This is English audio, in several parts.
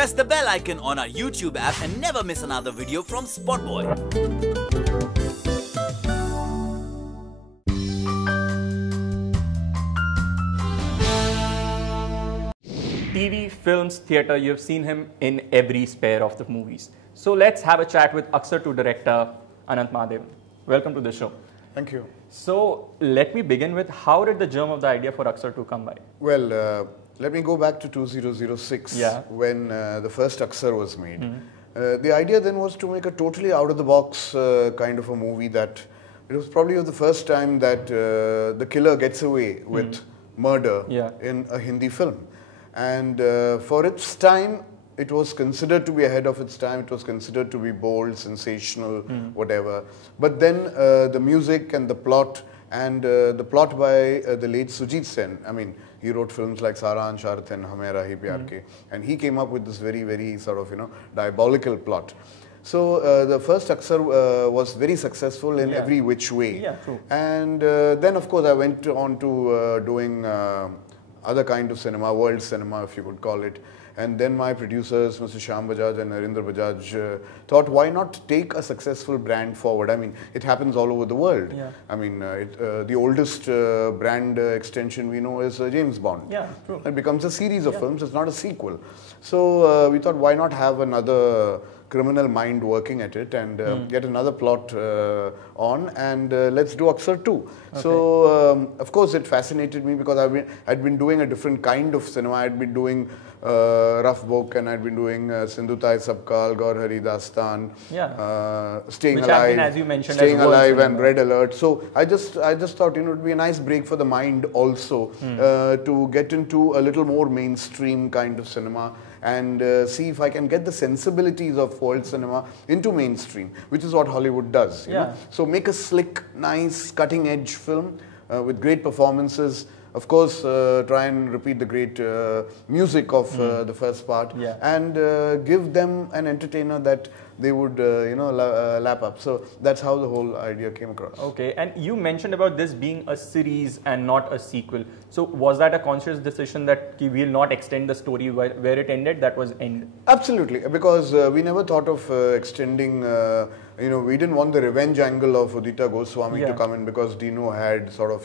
Press the bell icon on our YouTube app and never miss another video from SpotboyE. TV, films, theatre, you've seen him in every spare of the movies. So let's have a chat with Aksar 2 director Ananth Mahadevan. Welcome to the show. Thank you. So let me begin with, how did the germ of the idea for Aksar 2 come by? Well, let me go back to 2006 when the first Aksar was made. The idea then was to make a totally out-of-the-box kind of a movie that it was probably the first time that the killer gets away with murder in a Hindi film. And for its time, it was considered to be ahead of its time. It was considered to be bold, sensational, whatever. But then the music and the plot, and the plot by the late Sujit Sen. I mean, he wrote films like Saransh, Arth and Hame Rahi Pyar Ke. And he came up with this very, very sort of, diabolical plot. So the first Aksar was very successful in every which way. Yeah, true. And then, of course, I went on to doing other kind of cinema, world cinema, if you could call it. And then my producers, Mr. Shyam Bajaj and Narendra Bajaj, thought, why not take a successful brand forward? I mean, it happens all over the world. Yeah. I mean, the oldest brand extension we know is James Bond. Yeah, true. It becomes a series of films, it's not a sequel. So we thought, why not have another criminal mind working at it and get another plot on, and let's do Aksar 2. Okay. So, of course, it fascinated me because I'd been doing a different kind of cinema. I'd been doing Rough Book, and I'd been doing Sindhutai Sabkal, Gaur Hari Dastan, Staying Which Alive, have been, as you mentioned, Staying as Alive cinema. and Red Alert. So I just thought, it would be a nice break for the mind also to get into a little more mainstream kind of cinema and see if I can get the sensibilities of world cinema into mainstream, which is what Hollywood does. You know? So make a slick, nice, cutting-edge film with great performances. Of course, try and repeat the great music of the first part, and give them an entertainer that they would, lap up. So that's how the whole idea came across. Okay, and you mentioned about this being a series and not a sequel. So was that a conscious decision that we will not extend the story where it ended? That was end. Absolutely, because we never thought of extending. We didn't want the revenge angle of Udita Goswami to come in, because Dino had sort of,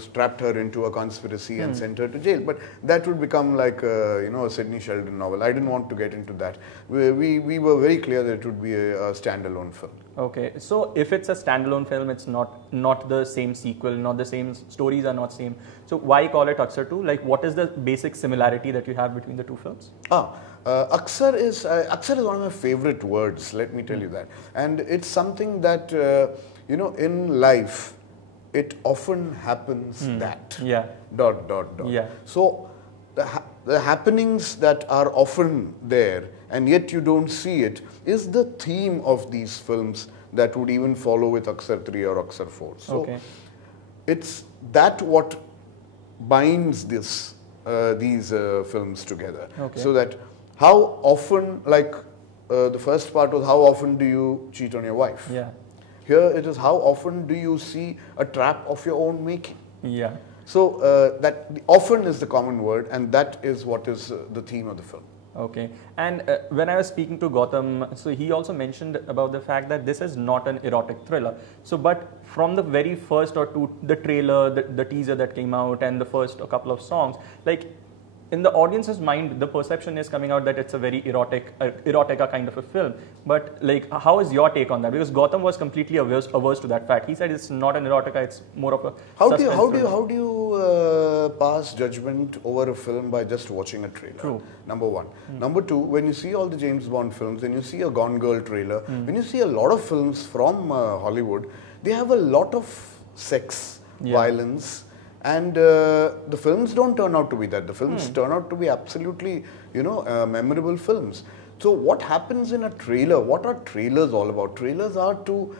strapped her into a conspiracy and sent her to jail. But that would become like, a Sidney Sheldon novel. I didn't want to get into that. We were very clear that it would be a standalone film. Okay, so if it's a standalone film, it's not the same sequel, not the same stories are not same. So why call it Aksar 2? Like, what is the basic similarity that you have between the two films? Aksar is one of my favorite words, let me tell you that. And it's something that, in life, it often happens that. Yeah. ... Yeah. So the happenings that are often there and yet you don't see it is the theme of these films that would even follow with Aksar 3 or Aksar 4. So it's that what binds these films together. So that how often, like the first part was how often do you cheat on your wife? Yeah. Here it is how often do you see a trap of your own making? Yeah. So that often is the common word, and that is what is the theme of the film. Okay, and when I was speaking to Gautam, so he also mentioned about the fact that this is not an erotic thriller. So, but from the very first or two, the trailer, the teaser that came out, and the first couple of songs, like in the audience's mind, the perception is coming out that it's a very erotica kind of a film. But like, how is your take on that? Because Gautam was completely averse to that fact. He said it's not an erotica; it's more of a How do you pass judgment over a film by just watching a trailer? True. Number one. Number two, when you see all the James Bond films, when you see a Gone Girl trailer, when you see a lot of films from Hollywood, they have a lot of sex, violence. And the films don't turn out to be that. The films turn out to be absolutely, memorable films. So what happens in a trailer? What are trailers all about? Trailers are to,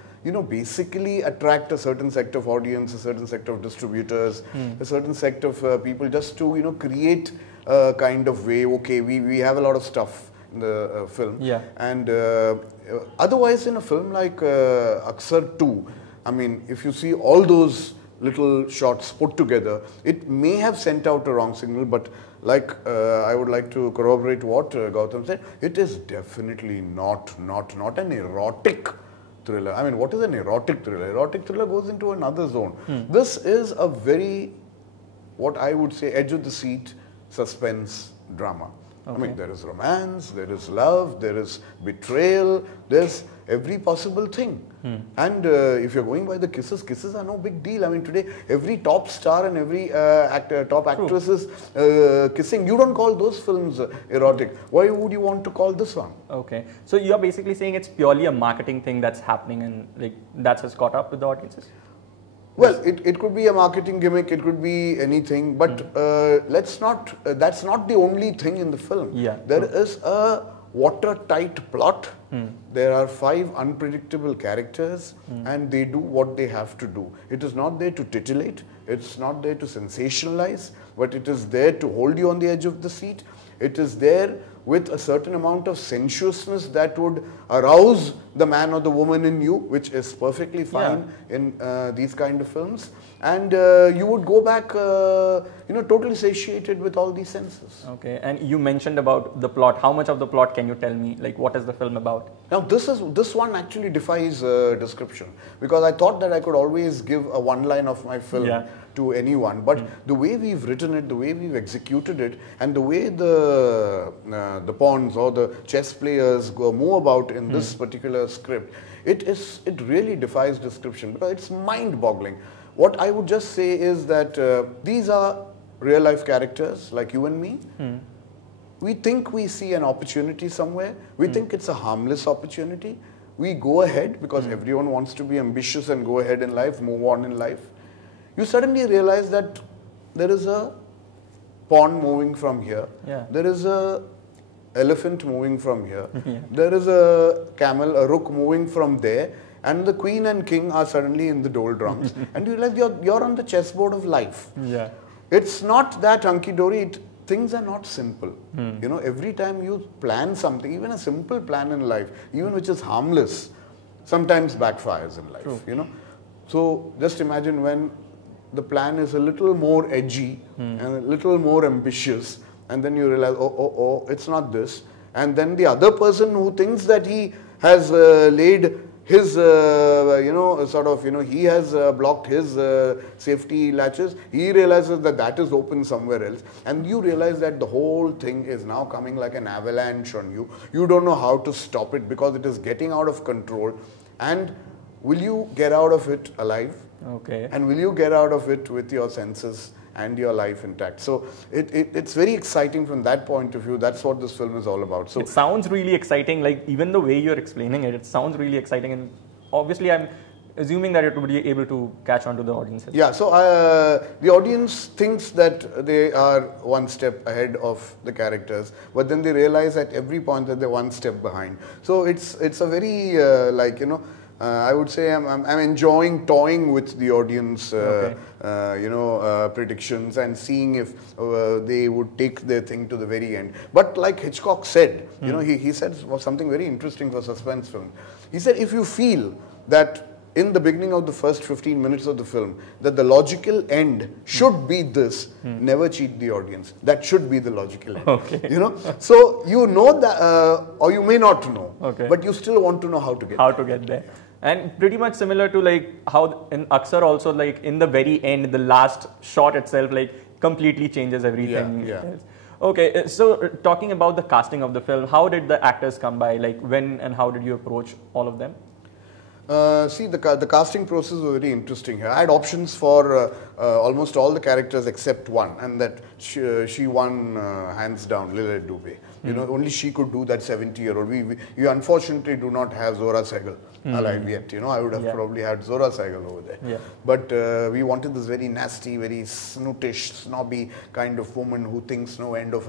basically attract a certain sector of audience, a certain sector of distributors, a certain sector of people, just to, create a kind of way, okay, we have a lot of stuff in the film. And otherwise in a film like Aksar 2, I mean, if you see all those little shots put together, it may have sent out a wrong signal, but like I would like to corroborate what Gautam said. It is definitely not an erotic thriller. I mean, what is an erotic thriller? Erotic thriller goes into another zone. This is a very, what I would say, edge of the seat suspense drama. I mean, there is romance, there is love, there is betrayal, there's every possible thing. And if you're going by the kisses, kisses are no big deal. I mean, today every top star and every top actress is kissing. You don't call those films erotic. Why would you want to call this one? Okay. So you're basically saying it's purely a marketing thing that's happening and like that's has caught up with the audiences? Well, it could be a marketing gimmick, it could be anything, but let's not, that's not the only thing in the film. Yeah. There is a watertight plot, there are 5 unpredictable characters, and they do what they have to do. It is not there to titillate, it's not there to sensationalize, but it is there to hold you on the edge of the seat. It is there with a certain amount of sensuousness that would arouse the man or the woman in you, which is perfectly fine in these kind of films. And you would go back, totally satiated with all these senses. Okay, and you mentioned about the plot. How much of the plot can you tell me? Like, what is the film about? Now, this one actually defies description, because I thought that I could always give a one line of my film to anyone, but the way we've written it, the way we've executed it, and the way the pawns or the chess players move about in this particular script, it really defies description, because it's mind-boggling. What I would just say is that these are real-life characters like you and me. We think we see an opportunity somewhere. We think it's a harmless opportunity. We go ahead because everyone wants to be ambitious and go ahead in life, move on in life. You suddenly realize that there is a pawn moving from here. There is a elephant moving from here. There is a camel, a rook moving from there. And the queen and king are suddenly in the doldrums. And you realize you're on the chessboard of life. It's not that hunky-dory. Things are not simple. You know, every time you plan something, even a simple plan in life, even which is harmless, sometimes backfires in life. You know, so just imagine when the plan is a little more edgy and a little more ambitious, and then you realize, oh, it's not this. And then the other person who thinks that he has laid his, he has blocked his safety latches, he realizes that that is open somewhere else. And you realize that the whole thing is now coming like an avalanche on you. You don't know how to stop it because it is getting out of control. And will you get out of it alive? Okay. And will you get out of it with your senses and your life intact? So it's very exciting from that point of view. That's what this film is all about. So it sounds really exciting. Like even the way you're explaining it, it sounds really exciting. And obviously, I'm assuming that it would be able to catch on to the audience. Yeah. So the audience thinks that they are one step ahead of the characters, but then they realize at every point that they're one step behind. So it's a very I would say I'm enjoying toying with the audience, predictions and seeing if they would take their thing to the very end. But like Hitchcock said, he said something very interesting for suspense film. He said, if you feel that in the beginning of the first 15 minutes of the film, that the logical end should be this, never cheat the audience. That should be the logical end. Okay. You know, so you know that, or you may not know, but you still want to know how to get there. And pretty much similar to like how in Aksar also, like in the very end, the last shot itself like completely changes everything. Okay, so talking about the casting of the film, how did the actors come by? Like when and how did you approach all of them? See, the casting process was very interesting here. I had options for almost all the characters except one, and that she won hands down, Lilith Dubey. You know, only she could do that 70-year-old. We unfortunately do not have Zora Sehgal alive yet. You know, I would have probably had Zora Sehgal over there. But we wanted this very nasty, very snootish, snobby kind of woman who thinks no end of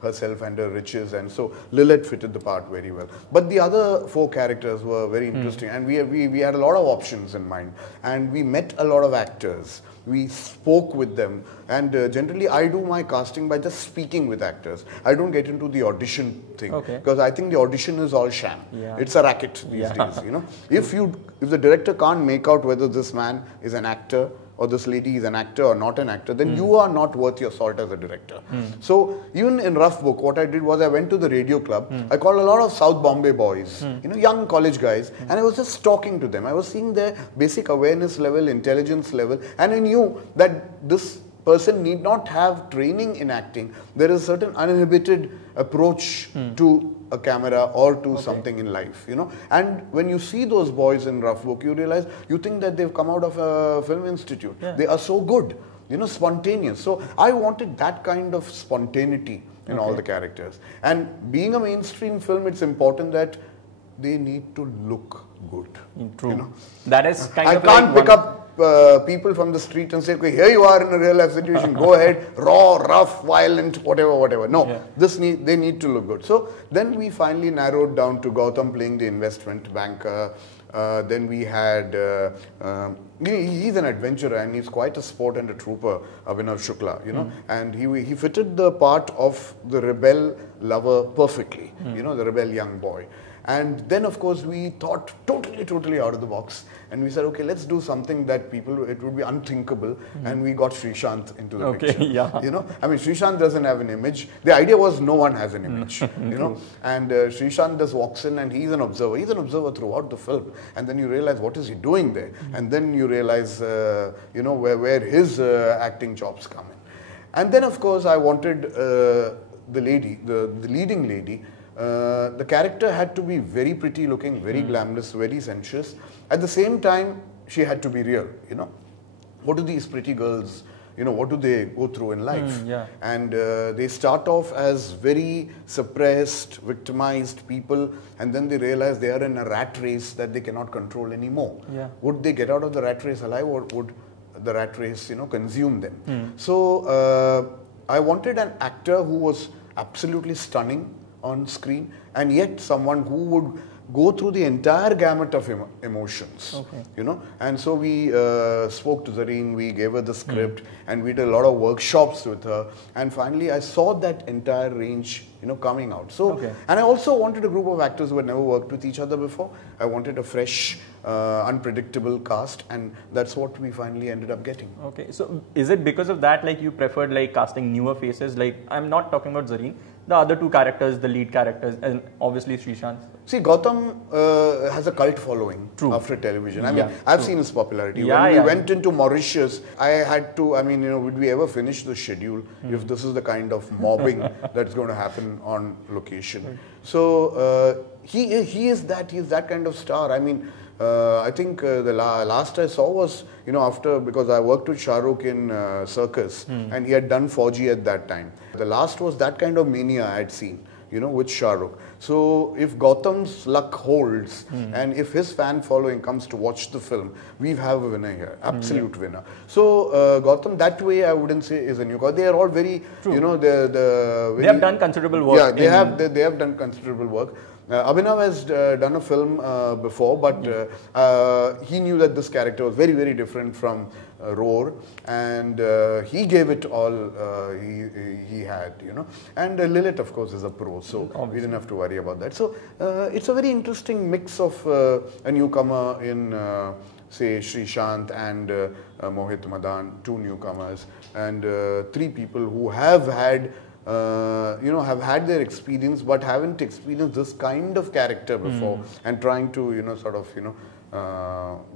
herself and her riches, and so Lilith fitted the part very well. But the other 4 characters were very interesting, and we had a lot of options in mind, and we met a lot of actors. We spoke with them, and generally I do my casting by just speaking with actors. I don't get into the audition thing because I think the audition is all sham. It's a racket these days. You know, if the director can't make out whether this man is an actor or this lady is an actor or not an actor, then you are not worth your salt as a director. So even in Rough Book, what I did was I went to the radio club. I called a lot of South Bombay boys, young college guys, and I was just talking to them. I was seeing their basic awareness level, intelligence level, and I knew that this person need not have training in acting. There is a certain uninhibited approach to a camera or to something in life, And when you see those boys in Rough Book, you realize, you think that they've come out of a film institute. They are so good, spontaneous. So I wanted that kind of spontaneity in all the characters. And being a mainstream film, it's important that they need to look good. True. That is kind I of can't pick up people from the street and say, okay, here you are in a real life situation, go ahead, raw, rough, violent, whatever. No, they need to look good. So then we finally narrowed down to Gautam playing the investment banker. Then we had, he's an adventurer and he's quite a sport and a trooper, Abhinav Shukla, and he fitted the part of the rebel lover perfectly, the rebel young boy. And then, of course, we thought totally out of the box. And we said, okay, let's do something that it would be unthinkable. And we got Srishant into the picture. I mean, Srishant doesn't have an image. The idea was no one has an image, And Srishant just walks in and he's an observer. He's an observer throughout the film. And then you realize, what is he doing there? And then you realize, where his acting chops come in. And then, of course, I wanted the lady, the leading lady. The character had to be very pretty looking, very glamorous, very sensuous. At the same time, she had to be real, What do these pretty girls, what do they go through in life? And they start off as very suppressed, victimized people, and then they realize they are in a rat race that they cannot control anymore. Would they get out of the rat race alive, or would the rat race, consume them? So I wanted an actor who was absolutely stunning on screen, and yet someone who would go through the entire gamut of emotions, and so we spoke to Zareen, we gave her the script, and we did a lot of workshops with her, and finally I saw that entire range, coming out. So, and I also wanted a group of actors who had never worked with each other before. I wanted a fresh, unpredictable cast, and that's what we finally ended up getting. Okay, so is it because of that, like you preferred casting newer faces? Like, I'm not talking about Zareen, the other two characters, the lead characters, and obviously Srishant. See, Gautam has a cult following after television. I mean, I've seen his popularity. When we went into Mauritius, I had to, would we ever finish the schedule if this is the kind of mobbing that's going to happen on location? So he is that kind of star. I mean, I think the last I saw was, because I worked with Shah Rukh in Circus, and he had done 4G at that time. The last was that kind of mania I had seen, with Shah Rukh. So if Gautam's luck holds, and if his fan following comes to watch the film, we have a winner here, absolute winner. So Gautam, that way I wouldn't say is a newcomer. They are all very, they have done considerable work. Yeah, they have done considerable work. Abhinav has done a film before, but he knew that this character was very, very different from Roar, and he gave it all he had, And Lilith, of course, is a pro, so we didn't have to worry about that. So it's a very interesting mix of a newcomer in, say, Srishant and Mohit Madan, two newcomers, and three people who have had have had their experience but haven't experienced this kind of character before, and trying to,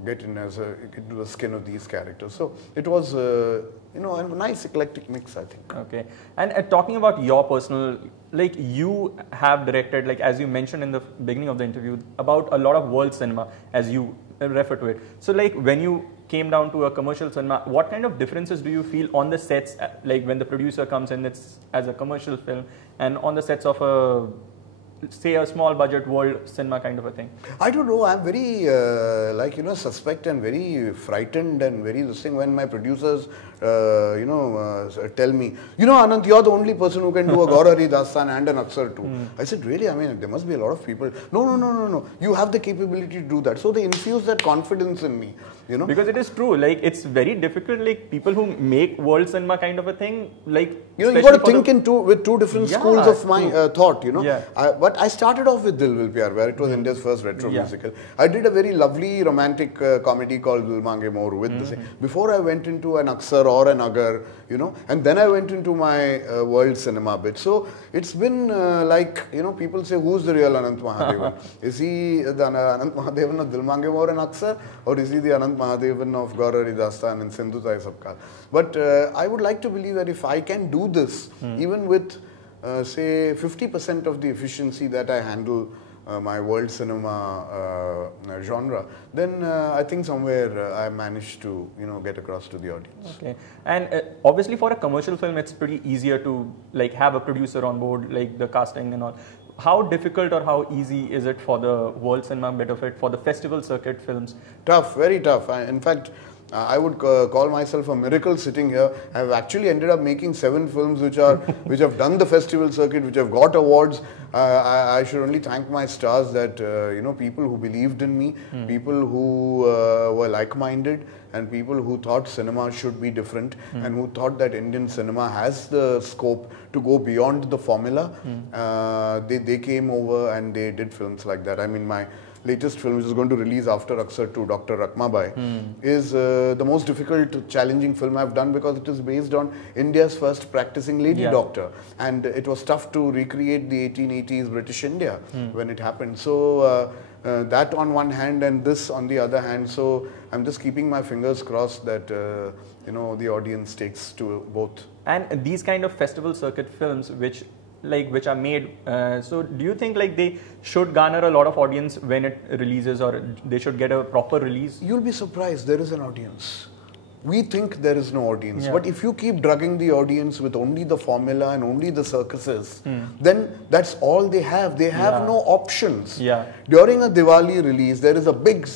get into the skin of these characters. So it was, a nice eclectic mix, I think. Okay. And talking about your personal, you have directed, as you mentioned in the beginning of the interview, about a lot of world cinema, as you refer to it. So when you came down to a commercial cinema, what kind of differences do you feel on the sets, when the producer comes in it's as a commercial film, and on the sets of say a small budget world cinema kind of a thing? I don't know, I'm very suspect and very frightened and very this thing when my producers tell me, Ananth, you're the only person who can do a Gaurari Dastan and an Aksar too. I said, really? I mean, there must be a lot of people. No. You have the capability to do that. So they infuse that confidence in me. Because it is true, like it's very difficult, like people who make world cinema kind of a thing, like you got to think with two different schools of thought, but I started off with Dil Vil Pyar, where it was India's first retro musical. I did a very lovely romantic comedy called Dil Mange More with the same. Before I went into an Aksar or an Agar, and then I went into my world cinema bit. So it's been people say, who's the real Ananth Mahadevan? Is he the Ananth Mahadevan of Dil Mange More and Aksar, or is he the Ananth Mahadevan of Gaurari Dastan and Sindhutai Sabkal? But I would like to believe that if I can do this, even with say 50% of the efficiency that I handle my world cinema genre, then I think somewhere I managed to get across to the audience. Okay, and obviously for a commercial film, it's pretty easier to like have a producer on board, like the casting and all. How difficult or how easy is it for the world cinema bit of it, for the festival circuit films? Tough, very tough. In fact, I would call myself a miracle sitting here. I have actually ended up making 7 films which have done the festival circuit, which have got awards. I should only thank my stars that people who believed in me, people who were like-minded, and people who thought cinema should be different, and who thought that Indian cinema has the scope to go beyond the formula. They came over and they did films like that. I mean, my latest film, which is going to release after Aksar 2, Dr. Rakmabai, is the most difficult, challenging film I've done, because it is based on India's first practicing lady doctor. And it was tough to recreate the 1880s British India when it happened. So that on one hand and this on the other hand. So I'm just keeping my fingers crossed that the audience takes to both. And these kind of festival circuit films which are made, so do you think like they should garner a lot of audience when it releases, or they should get a proper release? You'll be surprised, there is an audience. We think there is no audience, but if you keep drugging the audience with only the formula and only the circuses, then that's all they have. They have no options. During a Diwali release, there is a big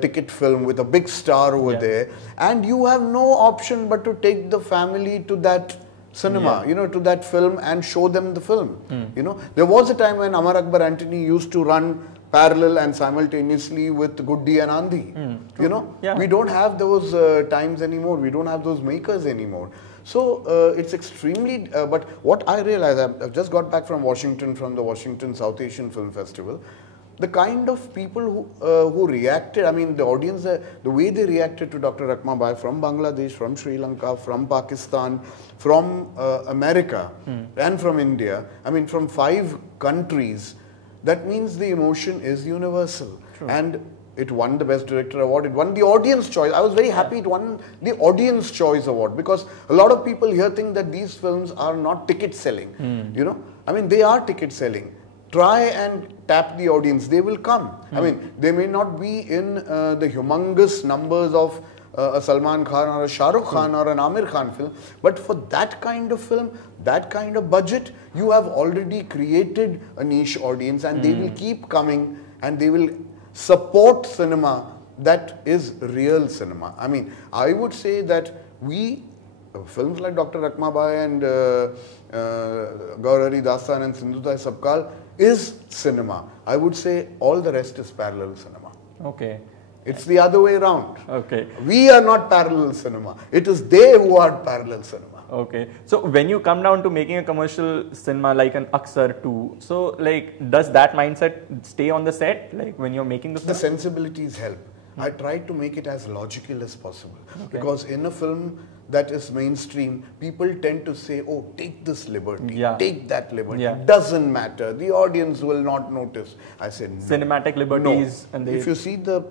ticket film with a big star over there, and you have no option but to take the family to that cinema, to that film and show them the film. There was a time when Amar Akbar Antony used to run parallel and simultaneously with Guddi and Andhi. We don't have those times anymore. We don't have those makers anymore. So it's extremely, but what I realized, I've just got back from Washington, from the Washington South Asian Film Festival. The kind of people who reacted, I mean the audience, the way they reacted to Dr. Rakmabai from Bangladesh, from Sri Lanka, from Pakistan, from America and from India, I mean from 5 countries, that means the emotion is universal. And it won the Best Director Award, it won the Audience Choice. I was very happy it won the Audience Choice Award, because a lot of people here think that these films are not ticket selling. I mean they are ticket selling. Try and tap the audience, they will come. I mean, they may not be in the humongous numbers of a Salman Khan or a Shah Rukh Khan or an Amir Khan film, but for that kind of film, that kind of budget, you have already created a niche audience, and they will keep coming and they will support cinema that is real cinema. I mean, I would say that films like Dr. Rakmabai and Gaurari Dastan and Sindhutai Sabkal is cinema. I would say all the rest is parallel cinema. Okay. It's the other way around. Okay. We are not parallel cinema. It is they who are parallel cinema. Okay. So when you come down to making a commercial cinema like an Aksar 2, so like does that mindset stay on the set, like when you're making the film? The sensibilities help. I tried to make it as logical as possible, because in a film that is mainstream, people tend to say, oh, take this liberty, take that liberty, doesn't matter, the audience will not notice. I said, no. Cinematic liberties. No. And if you see the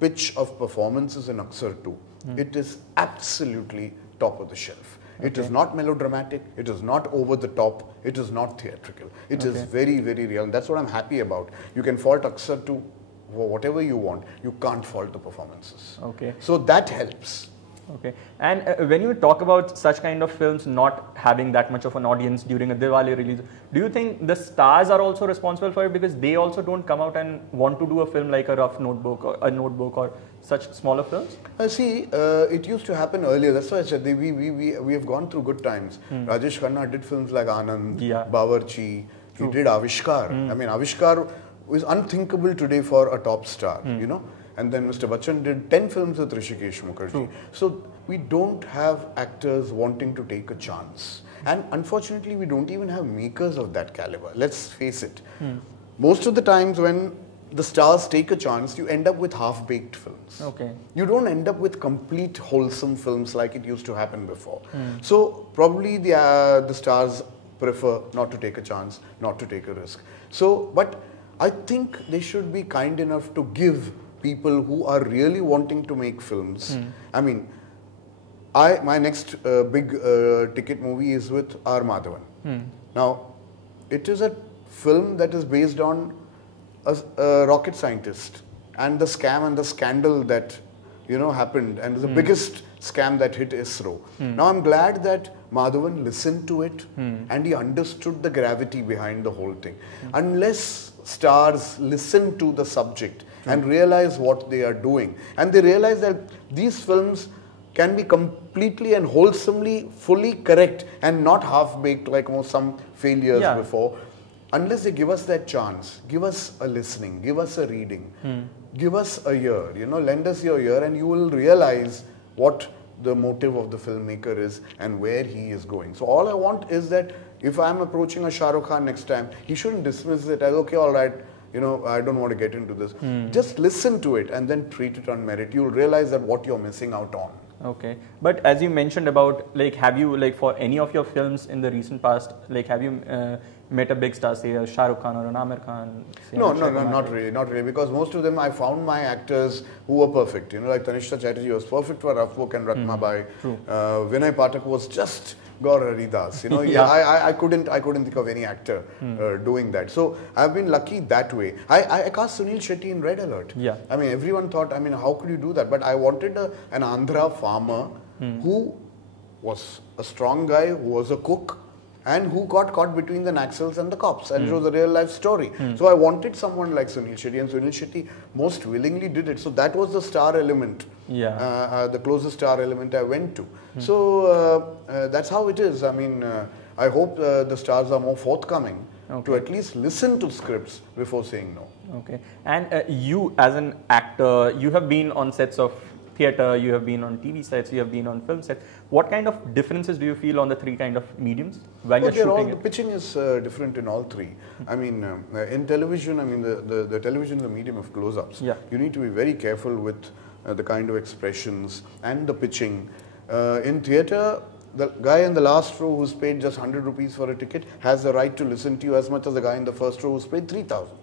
pitch of performances in Aksar 2, it is absolutely top of the shelf. It is not melodramatic, it is not over the top, it is not theatrical. It is very, very real. And that's what I'm happy about. You can fault Aksar 2 for whatever you want, you can't fault the performances. Okay. So that helps. Okay. And when you talk about such kind of films not having that much of an audience during a Diwali release, do you think the stars are also responsible for it, because they also don't come out and want to do a film like a Rough Notebook or such smaller films? See, it used to happen earlier. That's why I said we have gone through good times. Rajesh Khanna did films like Ananth, Bawarchi. He did Avishkar. I mean, Avishkar is unthinkable today for a top star, you know. And then Mr. Bachchan did 10 films with Rishikesh Mukherjee. So we don't have actors wanting to take a chance. And unfortunately, we don't even have makers of that caliber. Let's face it. Most of the times when the stars take a chance, you end up with half-baked films. Okay. You don't end up with complete wholesome films like it used to happen before. So probably the stars prefer not to take a chance, not to take a risk. So, but I think they should be kind enough to give people who are really wanting to make films. I mean, my next big ticket movie is with R. Mahadevan. Now, it is a film that is based on a rocket scientist and the scam and the scandal that, you know, happened, and the biggest scam that hit ISRO. Now, I'm glad that Mahadevan listened to it and he understood the gravity behind the whole thing. Unless stars listen to the subject and realize what they are doing, and they realize that these films can be completely and wholesomely fully correct and not half-baked like some failures before, unless they give us that chance, give us a listening, give us a reading, give us a ear, you know, lend us your ear, and you will realize what the motive of the filmmaker is and where he is going. So all I want is that if I'm approaching a Shah Rukh Khan next time, he shouldn't dismiss it as, okay, all right, you know, I don't want to get into this. Just listen to it and then treat it on merit. You'll realize that what you're missing out on. Okay. But as you mentioned about, like, have you, like, for any of your films in the recent past, like, have you met a big star, say a Shah Rukh Khan or an Amir Khan? No, not really, because most of them I found my actors who were perfect. You know, like Tanishta Chatterjee was perfect for Rough Book and Ratma Bai. Vinay Pathak was just Gaur Haridas. You know, I couldn't think of any actor doing that. So I've been lucky that way. I cast Sunil Shetty in Red Alert. I mean, everyone thought, I mean, how could you do that? But I wanted an Andhra farmer who was a strong guy, who was a cook, and who got caught between the Naxals and the cops, and it was a real life story. So I wanted someone like Sunil Shetty, and Sunil Shetty most willingly did it. So that was the star element, the closest star element I went to. So that's how it is. I mean, I hope the stars are more forthcoming to at least listen to scripts before saying no. Okay. And you as an actor, you have been on sets of theatre, you have been on TV sets, you have been on film sets. What kind of differences do you feel on the three kind of mediums while you're shooting The pitching is different in all three. I mean, in television, I mean, the television is a medium of close-ups. You need to be very careful with the kind of expressions and the pitching. In theatre, the guy in the last row who's paid just 100 rupees for a ticket has the right to listen to you as much as the guy in the first row who's paid 3,000.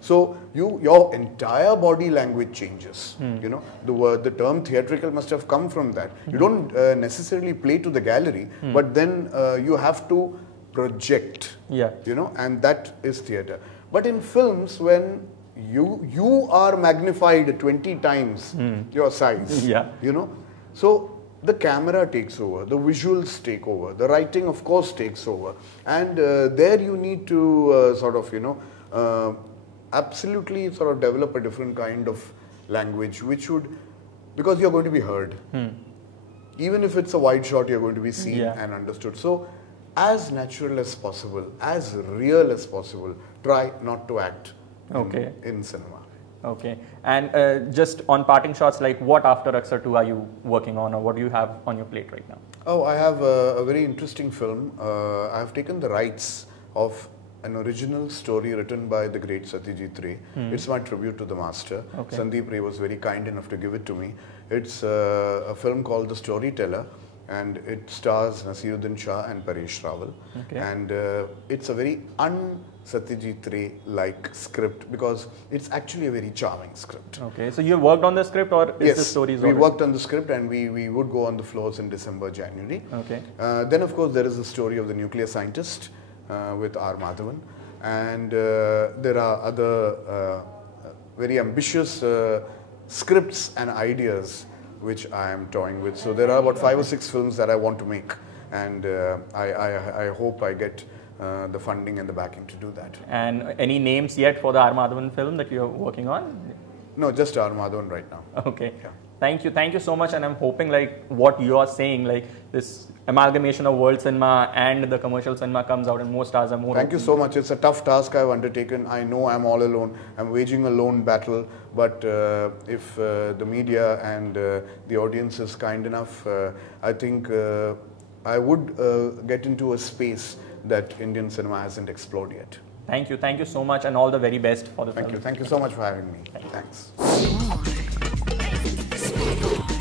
So your entire body language changes. You know, the term theatrical must have come from that. You don't necessarily play to the gallery, but then you have to project. You know, and that is theatre. But in films, when you are magnified 20 times your size, you know, so the camera takes over, the visuals take over, the writing of course takes over, and there you need to sort of, you know, absolutely sort of develop a different kind of language, which would, because you're going to be heard. Even if it's a wide shot, you're going to be seen and understood. So as natural as possible, as real as possible, try not to act in cinema. Okay. And just on parting shots, like what after Aksar 2 are you working on, or what do you have on your plate right now? Oh, I have a very interesting film. I have taken the rights of an original story written by the great Satyajit Ray. It's my tribute to the master. Sandeep Ray was very kind enough to give it to me. It's a film called The Storyteller, and it stars Nasiruddin Shah and Paresh Rawal. And it's a very Satyajit Ray-like script because it's actually a very charming script. Okay, so you worked on the script, or is the story? Yes, we worked on the script, and we would go on the floors in December, January. Okay. Then of course there is the story of the nuclear scientist with R. Mahadevan, and there are other very ambitious scripts and ideas which I am toying with. So there are about 5 or 6 films that I want to make, and I hope I get the funding and the backing to do that. And any names yet for the R. Mahadevan film that you're working on? No, just R. Mahadevan right now. Okay. Yeah. Thank you so much, and I'm hoping like what you are saying, like this amalgamation of world cinema and the commercial cinema comes out and more stars are more. Thank you so much. It's a tough task I've undertaken. I know I'm all alone. I'm waging a lone battle, but if the media and the audience is kind enough, I think I would get into a space that Indian cinema hasn't explored yet. Thank you so much, and all the very best for the film. Thank you so much for having me. Thanks. SpotboyE.